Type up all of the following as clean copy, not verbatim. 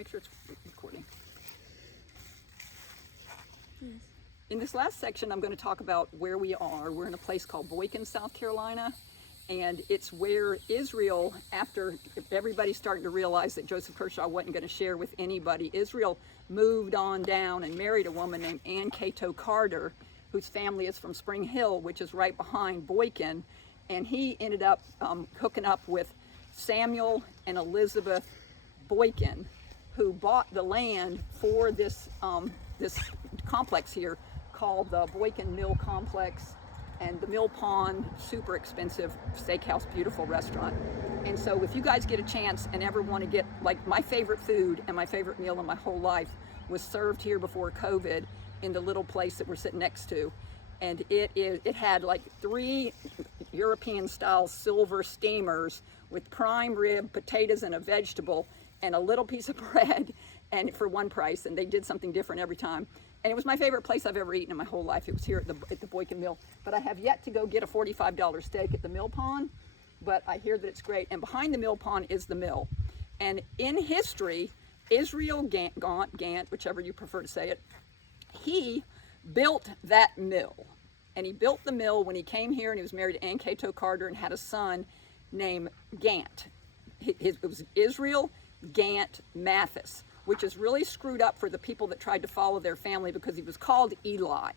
make sure it's recording. Yes. In this last section, I'm going to talk about where we are. We're in a place called Boykin, South Carolina, and it's where Israel, after everybody started to realize that Joseph Kershaw wasn't going to share with anybody, Israel moved on down and married a woman named Ann Cato Carter, whose family is from Spring Hill, which is right behind Boykin, and he ended up hooking up with Samuel and Elizabeth Boykin, who bought the land for this this complex here called the Boykin Mill Complex and the Mill Pond, super expensive steakhouse, beautiful restaurant. And so if you guys get a chance and ever want to get, like, my favorite food and my favorite meal in my whole life was served here before COVID in the little place that we're sitting next to. And it had like 3 European style silver steamers with prime rib, potatoes, and a vegetable, and a little piece of bread, and for one price. And they did something different every time. And it was my favorite place I've ever eaten in my whole life. It was here at the Boykin Mill. But I have yet to go get a $45 steak at the Mill Pond, but I hear that it's great. And behind the Mill Pond is the mill. And in history, Israel Gant, whichever you prefer to say it, he built that mill. And he built the mill when he came here, and he was married to Ann Cato Carter and had a son named Gant. It was Israel Gant Mathis, which is really screwed up for the people that tried to follow their family, because he was called Eli.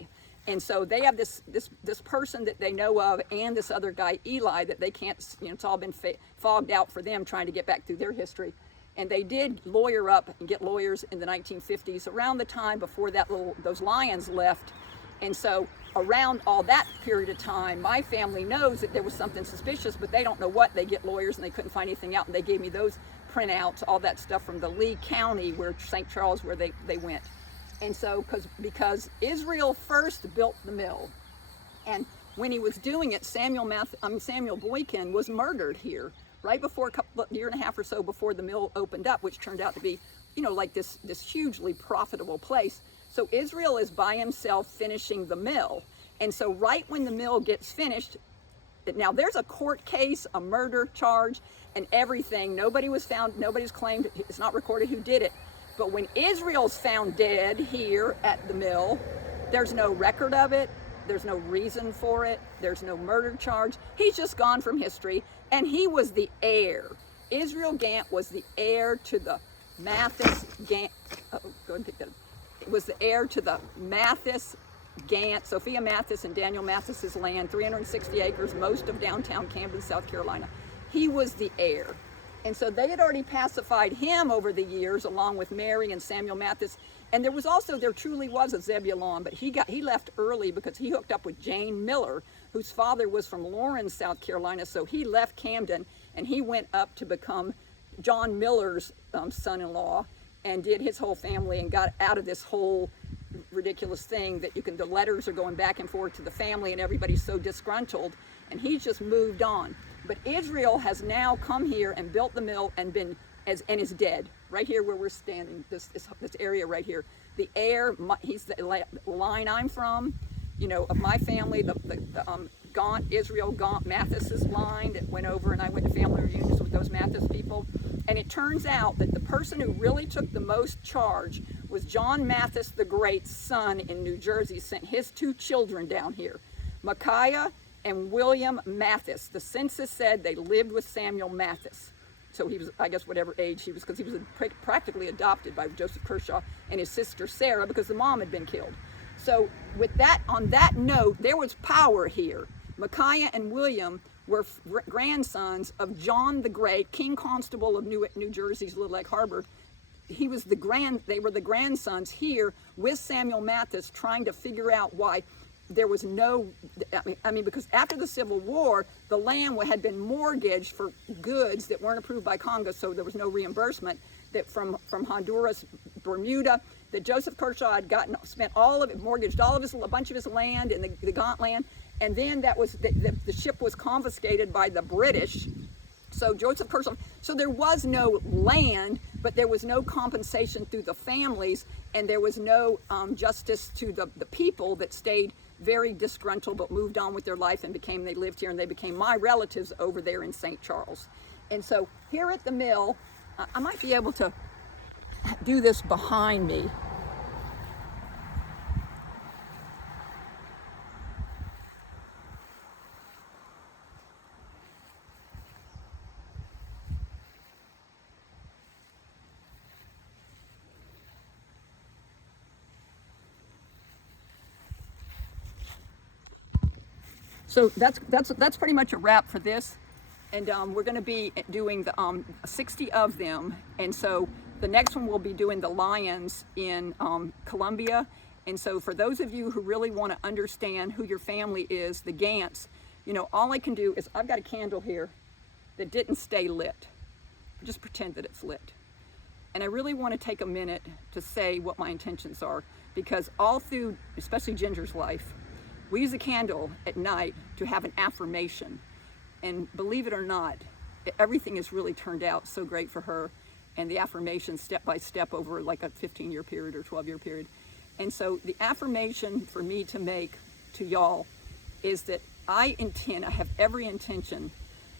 And so they have this person that they know of, and this other guy, Eli, that they can't, it's all been fogged out for them trying to get back through their history. And they did lawyer up and get lawyers in the 1950s, around the time before those lions left. And so around all that period of time, my family knows that there was something suspicious, but they don't know what. They get lawyers and they couldn't find anything out, and they gave me those printouts, all that stuff from the Lee County, where St. Charles, where they went. And so because Israel first built the mill, and when he was doing it, Samuel Boykin was murdered here right before year and a half or so before the mill opened up, which turned out to be, like this hugely profitable place. So Israel is by himself finishing the mill. And so right when the mill gets finished, now there's a court case, a murder charge, and everything. Nobody was found, nobody's claimed, it's not recorded who did it. But when Israel's found dead here at the mill, there's no record of it, there's no reason for it, there's no murder charge. He's just gone from history, and he was the heir. Israel Gant was the heir to the Mathis Gant, go ahead and pick that up. It was the heir to the Mathis Gant, Sophia Mathis and Daniel Mathis's land, 360 acres, most of downtown Camden, South Carolina. He was the heir. And so they had already pacified him over the years, along with Mary and Samuel Mathis. And there truly was a Zebulon, but he left early because he hooked up with Jane Miller, whose father was from Lawrence, South Carolina. So he left Camden and he went up to become John Miller's son-in-law, and did his whole family and got out of this whole ridiculous thing that the letters are going back and forth to the family and everybody's so disgruntled, and he's just moved on. But Israel has now come here and built the mill and is dead right here where we're standing, this area right here. The heir, he's the line I'm from, of my family, the Israel Gant Mathis's line that went over, and I went to family reunions with those Mathis people. And it turns out that the person who really took the most charge was John Mathis the Great's son in New Jersey, sent his 2 children down here, Micaiah and William Mathis. The census said they lived with Samuel Mathis. So he was, I guess, whatever age he was, because he was practically adopted by Joseph Kershaw and his sister Sarah, because the mom had been killed. So on that note, there was power here. Micaiah and William were grandsons of John the Great, King Constable of New Jersey's Little Egg Harbor. They were the grandsons here with Samuel Mathis, trying to figure out why there was because after the Civil War, the land had been mortgaged for goods that weren't approved by Congress, so there was no reimbursement. That from Honduras, Bermuda, that Joseph Kershaw had spent all of it, mortgaged a bunch of his land and the Gant land. And then the ship was confiscated by the British. So Joseph Kershaw, so there was no land, but there was no compensation through the families, and there was no justice to the people that stayed very disgruntled but moved on with their life and they lived here, and they became my relatives over there in St. Charles. And so here at the mill, I might be able to do this behind me. So that's pretty much a wrap for this, and we're going to be doing the 60 of them, and so the next one we'll be doing the lions in Colombia. And so for those of you who really want to understand who your family is, the Gants, you know, all I can do is I've got a candle here that didn't stay lit. Just pretend that it's lit. And I really want to take a minute to say what my intentions are, because all through, especially Ginger's life, we use a candle at night to have an affirmation. And believe it or not, everything has really turned out so great for her. And the affirmation step by step over like a 15-year period or 12-year period. And so the affirmation for me to make to y'all is that I have every intention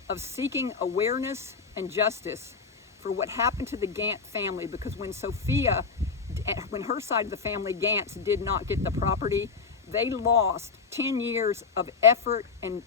of seeking awareness and justice for what happened to the Gant family, because when her side of the family, Gants, did not get the property, they lost 10 years of effort and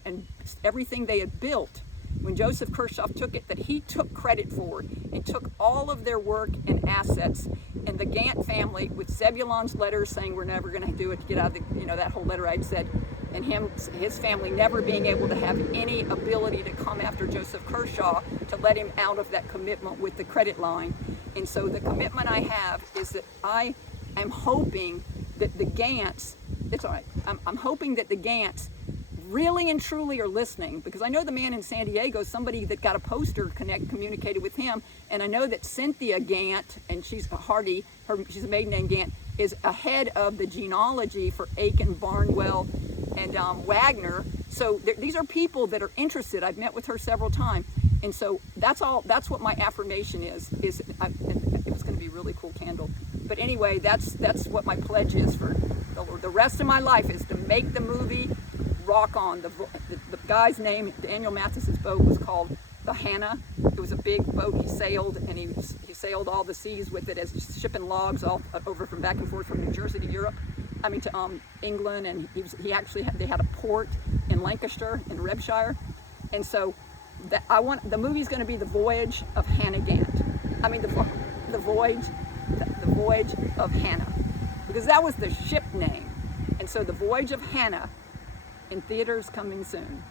everything they had built when Joseph Kershaw took it, that he took credit for, and took all of their work and assets. And the Gant family, with Zebulon's letters saying we're never going to do it to get out of the, that whole letter I'd said, and his family never being able to have any ability to come after Joseph Kershaw to let him out of that commitment with the credit line. And so the commitment I have is that I am hoping that the Gants, it's all right, I'm hoping that the Gants really and truly are listening, because I know the man in San Diego, somebody that got a poster communicated with him, and I know that Cynthia Gant, and she's Hardy, she's a maiden name Gant, is ahead of the genealogy for Aiken, Barnwell, and Wagner. So these are people that are interested. I've met with her several times, and so that's what my affirmation is. It was going to be a really cool candle, but anyway, that's what my pledge is for the rest of my life, is to make the movie rock on. The guy's name, Daniel Mathis's boat, was called the Hannah. It was a big boat. He sailed, and he sailed all the seas with it, as shipping logs all over from back and forth from New Jersey to Europe. To England, and they had a port in Lancashire, in Rebshire, and so the movie's going to be the Voyage of Hannah Gant. The Voyage of Hannah, because that was the ship name, and so the Voyage of Hannah in theaters coming soon.